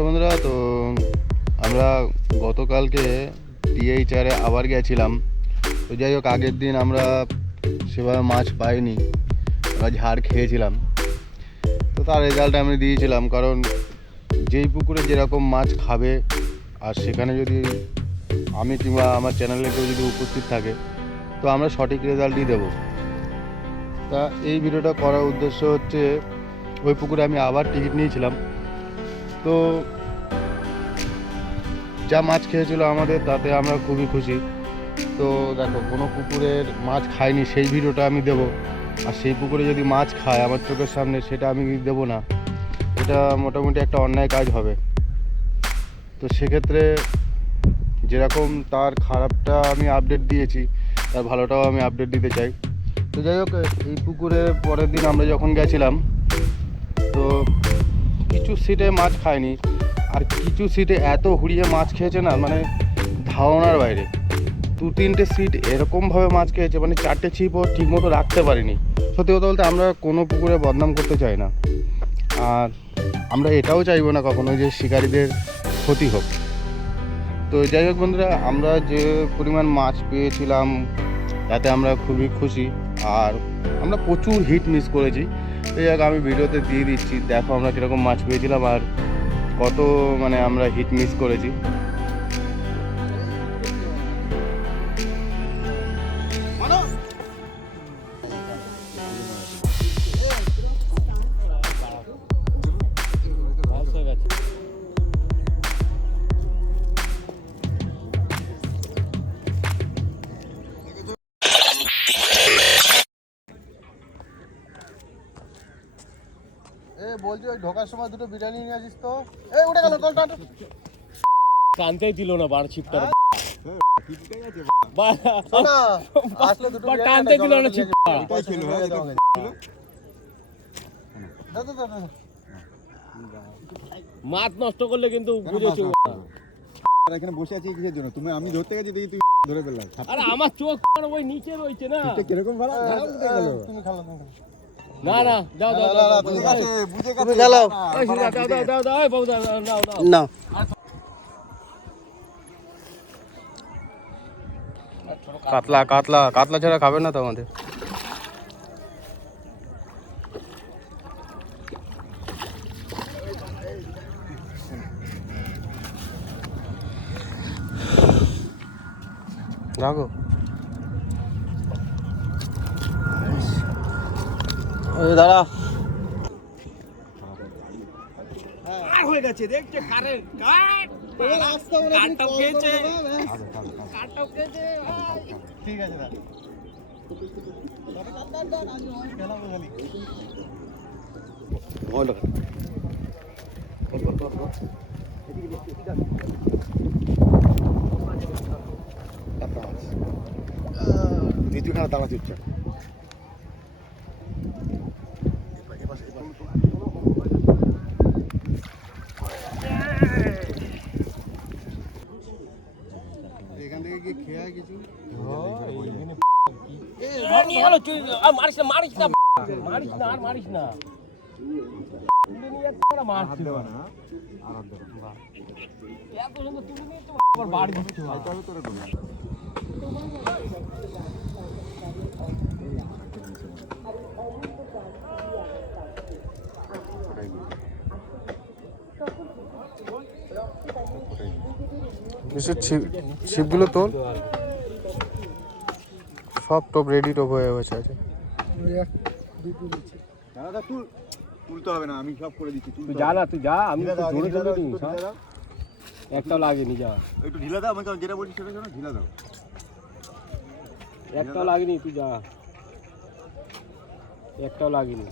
নমস্কার বন্ধুরা, তো আমরা গতকালকে টিএইচআরে আবার গেছিলাম। তো যাই হোক, আগের দিন আমরা সেভাবে মাছ পাইনি, আমরা ঝাড় খেয়েছিলাম। তো তার রেজাল্ট আমি দিয়েছিলাম, কারণ যেই পুকুরে যেরকম মাছ খাবে, আর সেখানে যদি আমি কিংবা আমার চ্যানেলে কেউ যদি উপস্থিত থাকে, তো আমরা সঠিক রেজাল্টই দেবো। তা এই ভিডিওটা করার উদ্দেশ্য হচ্ছে, ওই পুকুরে আমি আবার টিকিট নিয়েছিলাম। তো যা মাছ খেয়েছিল আমাদের, তাতে আমরা খুবই খুশি। তো দেখো, কোনো পুকুরের মাছ খায়নি সেই ভিডিওটা আমি দেবো। আর সেই পুকুরে যদি মাছ খায় আমার চোখের সামনে, সেটা আমি দেবো না। এটা মোটামুটি একটা অন্যায় কাজ হবে। তো সেক্ষেত্রে যেরকম তার খারাপটা আমি আপডেট দিয়েছি, তার ভালোটাও আমি আপডেট দিতে চাই। তো যাই হোক, এই পুকুরে পরের দিন আমরা যখন গেছিলাম, তো কিছু সিটে মাছ খায়নি। আর কিছু সিটে এত হুড়িয়ে মাছ খেয়েছে না মানে ধারণার বাইরে। দু তিনটে সিট এরকমভাবে মাছ খেয়েছে মানে চারটে ছিপও ঠিকমতো রাখতে পারিনি। সত্যি কথা বলতে আমরা কোনো পুকুরে বদনাম করতে চাই না। আর আমরা এটাও চাইব না কখনো যে শিকারীদের ক্ষতি হোক। তো যাই হোক বন্ধুরা, আমরা যে পরিমাণ মাছ পেয়েছিলাম, তাতে আমরা খুবই খুশি। আর আমরা প্রচুর হিট মিস করেছি। এই যাক আমি ভিডিওতে দিয়ে দিচ্ছি। দেখো আমরা কীরকম মাছ পেয়েছিলাম আর কত মানে আমরা হিট মিস করেছি। বলছি ওই ঢোকার সময় দুটো বিরিয়ানি নিয়ে আসিস তো। এই উঠে গেল কলটা টানতেই দিল না বার ছিপটা আসলে দুটো টানতে দিল না ছিপটা। দাও। মাছ নষ্ট করলে কিন্তু বুঝেছ আর এখানে বসে আছি কিসের জন্য? তুমি আমি ধরতে গেছি দেখি তুই ধরে ফেললাম। আরে আমার চোখ ওই নিচে রয়েছে না। কীরকম ভালো? তুমি খালো তুমি খালো। না না দাও দাও দাও তুমি দাও, বুঝে তুমি খেলো। দাও দাও দাও দাও বাবু দাও দাও দাও দাও। না কাতলা কাতলা কাতলা ছাড়া খাবে না তো আমাদের রাখো দাঁড়া। আর হয়ে গেছে দেখছে ঠিক আছে দাদা দ্বিতীয়খানে দাঁড়া চুপচাপ এখান থেকে গিয়ে খেয়ে আয় কিছু নিয়ে গেল চুই আর মারিস না মারিস না মারিস না আর মারিস না। তুলে নিয়ে সব টপ রেডি টপ হয়ে গেছে আছে। দাদা তুল তুলতে হবে না আমি সব করে দিচ্ছি তুই যা না। তুই যা আমি দিই। একটাও লাগেনি যা। একটু ঢিলা দাও যেটা বলছি সেটা শোনো ঢিলা দাও। একটাও লাগেনি তুই যা। একটাও লাগেনি।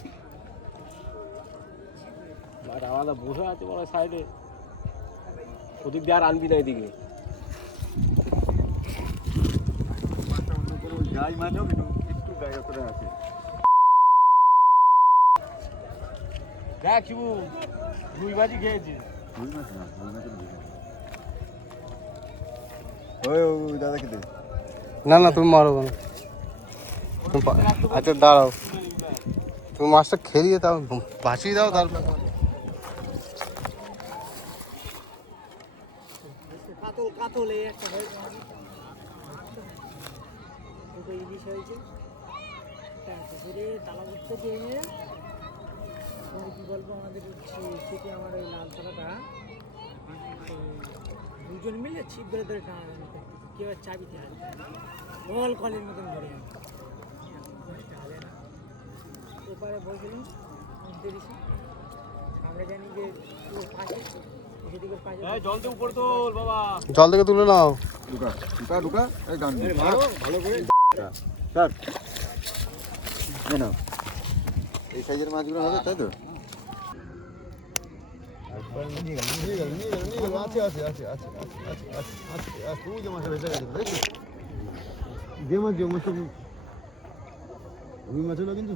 আলাদা বসে আছে বড় সাইডে ওদিক দিয়ে আর আনবি না এদিকে মাছটা অন্য কোনো যাই হোক একটু একটু জায়গা করে আছে। দেখ শিবু রুই খেয়েছি। রুই মাছ না রুই মাছের ওই ওই, ওই দাদাকে দে না না তুমি মারো তুমি আচ্ছা দাঁড়াও। তুমি মাছটা খেলিয়ে দাও ভাসিয়ে দাও তারপর। কাতল কাতল এই একটা। দুটো ইলিশ হয়েছে। পুকুরে তালা করতে গিয়ে কী বলব আমাদের থেকে আমার ওই লাল তালাটা দুজন মিলে ছিপ ধরে ধরে টানাটানি কেউ আর চাবিতে বল কলের মতন ধরে ওপারে বসেছিলাম উঠতে দিছি। আমরা জানি যে পাশে জল তো উপরে তোল বাবা। জল থেকে তুলে নাও। ঢুকা ঢুকা ঢুকা এই গান ভালো করে স্যার। এই সাইজের মাছগুলো হবে তাই তো?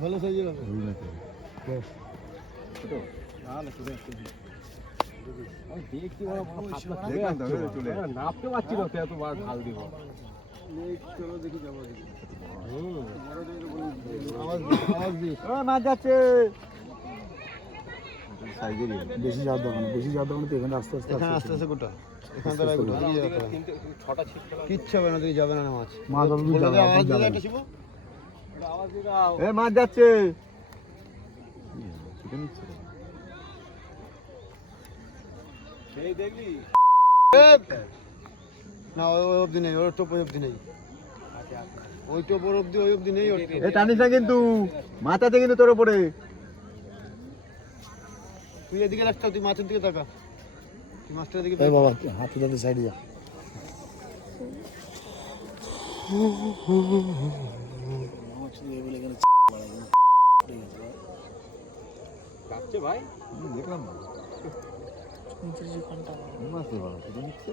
ভালো সাইজের হবে। দেখতে পাচ্ছি না এত বার ঢাল দিব। মাছ যাচ্ছে বেশি যাওয়ার দোকানে বেশি যাওয়ার দোকানে তো এখানে আস্তে আস্তে এখানে আস্তে আস্তে গোটা। এখান থেকে গোটা। দিকে যেতে হবে। কিচ্ছু না তুই যাবে না মাছ। মাছ আওয়াজ দিলে একটা শিবু? আওয়াজ দাও এ মাছ যাচ্ছে। সেই দেখলি? না ওই অবধি নেই ওর টোপ ওই অবধি নেই। ওই টোপ ওর অবধি ওই অবধি নেই ওর এ টানিস না কিন্তু আছে কিন্তু তোর উপরে। তুই এদিকে রাখতে তুই মাছের দিকে তাকা। তুই মাছটার দিকে এই বাবা হাতে যাতে সাইডে যা। ভাই? দেখলাম না। মাছ ভালো শুধু নিচ্ছে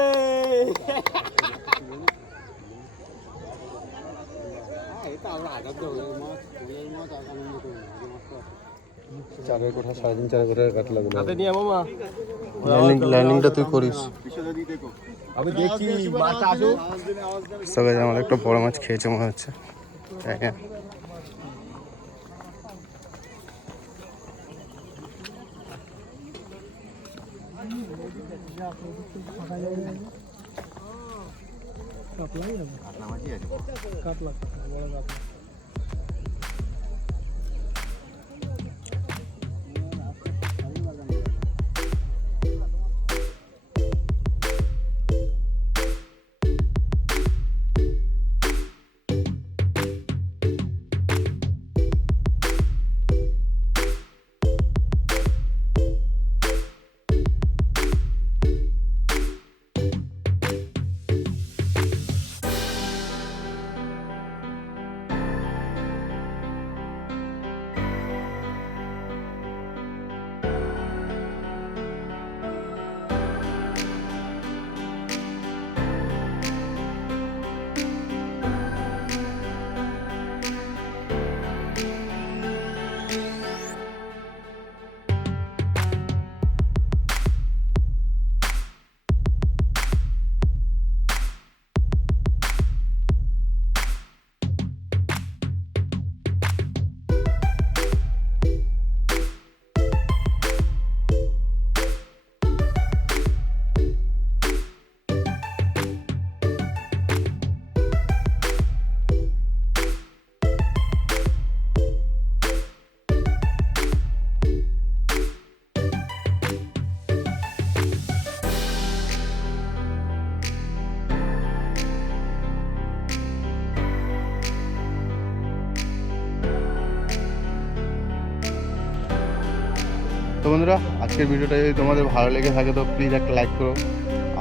চারের কোঠা সাড়ে তিন চারের কোঠার কাতলা গুলো হাতে নিয়ে মামা ল্যান্ডিং ল্যান্ডিংটা তুই করিস। আমি দেখছি মাছ আসুক সবাই আমার একটা বড় মাছ খেয়েছে মনে হচ্ছে। হ্যাঁ কাতলা বড় কাতলা বন্ধুরা, আজকের ভিডিওটা যদি তোমাদের ভালো লেগে থাকে তো প্লিজ একটা লাইক করো।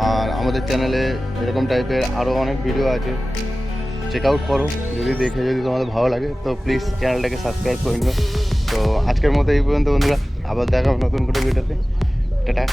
আর আমাদের চ্যানেলে এরকম টাইপের আরও অনেক ভিডিও আছে। চেক আউট করো, যদি দেখে যদি তোমাদের ভালো লাগে তো প্লিজ চ্যানেলটাকে সাবস্ক্রাইব করে নিও। তো আজকের মতো এই পর্যন্ত বন্ধুরা, আবার দেখা নতুন করে ভিডিওতে টাটা।